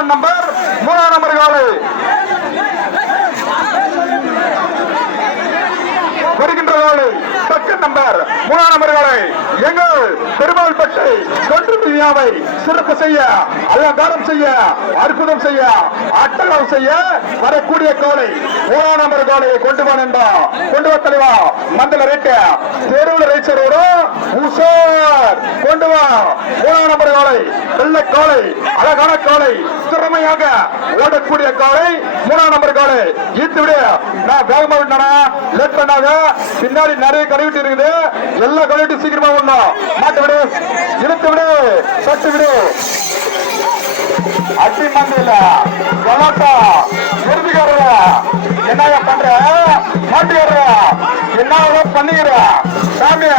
Second number 3ஆம் number காலை வருகின்ற காலை செகண்ட் நம்பர் 3ஆம் நம்பர் காலை எங்கள் பெருமாள்பட்டு தொற்று விழாவை சிறப்பு செய்ய அலங்காரம் செய்ய அற்புதம் செய்ய அட்டகம் செய்ய வரக்கூடிய காலை 3ஆம் நம்பர் காலையை கொண்டு வா நண்பா, கொண்டு வா தலைவா. மண்டல ரேட்டு தெருவில் ரைச்சரோட உஷார் கொண்டு வா. 3ஆம் நம்பர் காலை வெள்ளை காலை, அழகான காலை, திறமையாக ஓடக்கூடிய காலை 3ஆம் நம்பர் காலை. ஈத்து விடு, நான் வேகமா விட்டனா லேட் பண்ணாத. பின்னாடி நிறைய கழுவிட்டு இருக்குது, எல்லா கழுவிட்டு சீக்கிரமா விடணும். மாட்டு விடு, இழுத்து விடு, சட்டு விடு. அடி மண்டியில கலாட்டா எருதிக்காரர என்ன பண்ற, மாட்டுக்காரர என்ன பண்ணிக்கிற சாமிய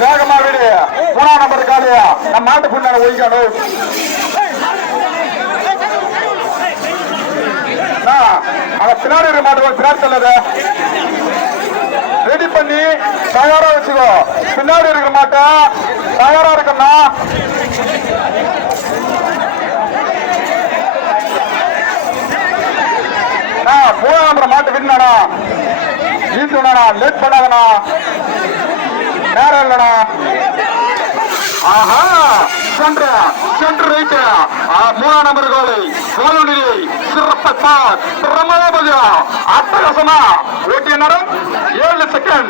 வேகமா விடு. 3ஆம் நம்பர் காலையா நம்ம மாட்டு புண்ணான ஒழிக்கணும். பின்னாடி இருக்க மாட்டோம், பின்னாடி சொல்லாத, ரெடி பண்ணி தயாரா வச்சுக்கோ. பின்னாடி இருக்க மாட்டேன், தயாரா இருக்கா. மூணாம் நம்பர் மாட்டு விடனா ஈட்டுனா, லேட் பண்ணாதனா, நேரம் இல்லனா. ஆஹா சென்று ரைட்டு 3ஆம் நம்பர் கோலை கோலுநிலை சிறப்பா பிரமாதமாக அட்டகாசமா ஓட்டிய நேரம் 7 செகண்ட்.